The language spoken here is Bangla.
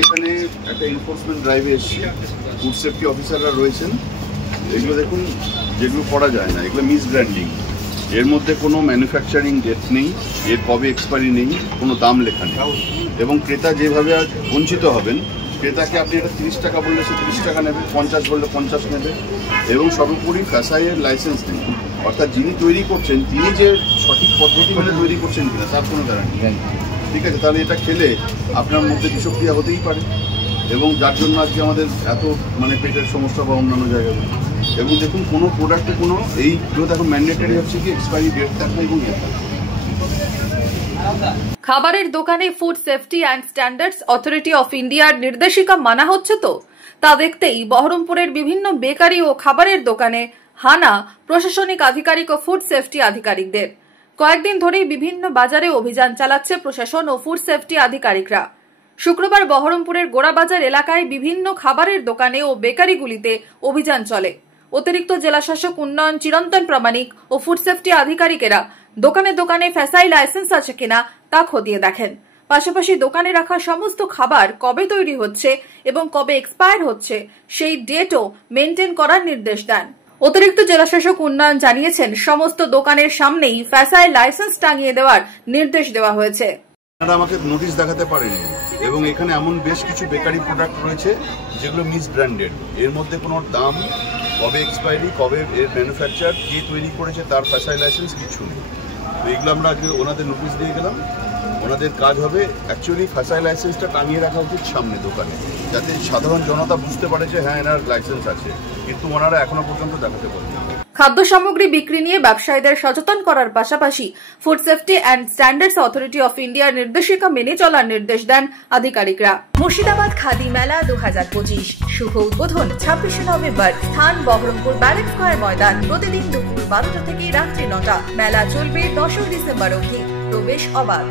এখানে একটা এনফোর্সমেন্ট ড্রাইভে এসেছি, ফুড সেফটি অফিসাররা রয়েছেন। এগুলো দেখুন, যেগুলো করা যায় না, এগুলো মিস ব্র্যান্ডিং। এর মধ্যে কোনো ম্যানুফ্যাকচারিং ডেট নেই, এর কবে এক্সপায়ারি নেই, কোনো দাম লেখা নেই, এবং ক্রেতা যেভাবে বঞ্চিত হবেন, ক্রেতাকে আপনি এটা 30 টাকা বললে সে 30 টাকা নেবে, 50 বললে 50 নেবে, এবং সর্বোপরি ফ্যাসাইয়ের লাইসেন্স নেই। অর্থাৎ যিনি তৈরি করছেন তিনি যে সঠিক পদ্ধতি মেনে তৈরি করছেন কিনা তার কোনো গ্যারান্টি নেই। ঠিক আছে, তাহলে এটা খেলে আপনার মধ্যে বিষক্রিয়া হতেই পারে, এবং যার জন্য আজকে আমাদের এত পেটের সমস্যা বা অন্যান্য জায়গায়। এবং দেখুন, কোনো প্রোডাক্টে কোনো এইগুলো এখন ম্যান্ডেটরি হচ্ছে কি এক্সপায়ারি ডেট থাকবে এবং খাবারের দোকানে food safety and standards authority of ইন্ডিয়ার নির্দেশিকা মানা হচ্ছে তো? তা দেখতেই বহরমপুরের বিভিন্ন বেকারি ও খাবারের দোকানে হানা প্রশাসনিক আধিকারিক ও ফুড সেফটি আধিকারিকদের। কয়েকদিন ধরেই বিভিন্ন বাজারে অভিযান চালাচ্ছে প্রশাসন ও ফুড সেফটি আধিকারিকরা। শুক্রবার বহরমপুরের গোড়াবাজার এলাকায় বিভিন্ন খাবারের দোকানে ও বেকারিগুলিতে অভিযান চলে। অতিরিক্ত জেলাশাসক উন্নয়ন চিরন্তন প্রামাণিক ও ফুড সেফটি আধিকারিকেরা দোকানে দোকানে ফ্যাসাই লাইসেন্স আছে কিনা তা খতিয়ে দেখেন। পাশাপাশি দোকানে রাখা সমস্ত খাবার কবে তৈরি হচ্ছে এবং কবে এক্সপায়ার হচ্ছে সেই ডেটও মেনটেন করার নির্দেশ দেন। অতিরিক্ত জেলাশাসক উন্নয়ন জানিয়েছেন, সমস্ত দোকানের সামনেই ফ্যাসাই লাইসেন্স টাঙিয়ে দেওয়ার নির্দেশ দেওয়া হয়েছে। আমাকে নোটিশ দেখাতে পারেনি, এবং এখানে এমন বেশ কিছু বেকারি প্রোডাক্ট রয়েছে যেগুলো মিস ব্র্যান্ডেড। এর মধ্যে কোনো দাম, কবে এক্সপায়ারি, কবে এর ম্যানুফ্যাকচার, কে তৈরি করেছে তার ফ্যাসাই লাইসেন্স কিছু নেই। তো এগুলো আমরা আজকে ওনাদের নোটিশ দিয়ে গেলাম। ওনাদের কাজ হবে অ্যাকচুয়ালি ফ্যাসাই লাইসেন্সটা টাঙিয়ে রাখা উচিত সামনে দোকানে, যাতে সাধারণ জনতা বুঝতে পারে যে হ্যাঁ এনার লাইসেন্স আছে, কিন্তু ওনারা এখনো পর্যন্ত দেখাতে পারেন। খাদ্য সামগ্রী বিক্রি নিয়ে ব্যবসায়ীদের সচেতন করার পাশাপাশি food safety and standards authority of ইন্ডিয়ার নির্দেশিকা মেনে চলার নির্দেশ দেন আধিকারিকরা। মুর্শিদাবাদ খাদি মেলা 2025 শুভ উদ্বোধন 26 নভেম্বর। স্থান বহরমপুর ব্যারেক স্কয়ার ময়দান। প্রতিদিন দুপুর 12টা থেকে রাত্রি 9টা। মেলা চলবে 10 ডিসেম্বর অবধি। প্রবেশ অবাধ।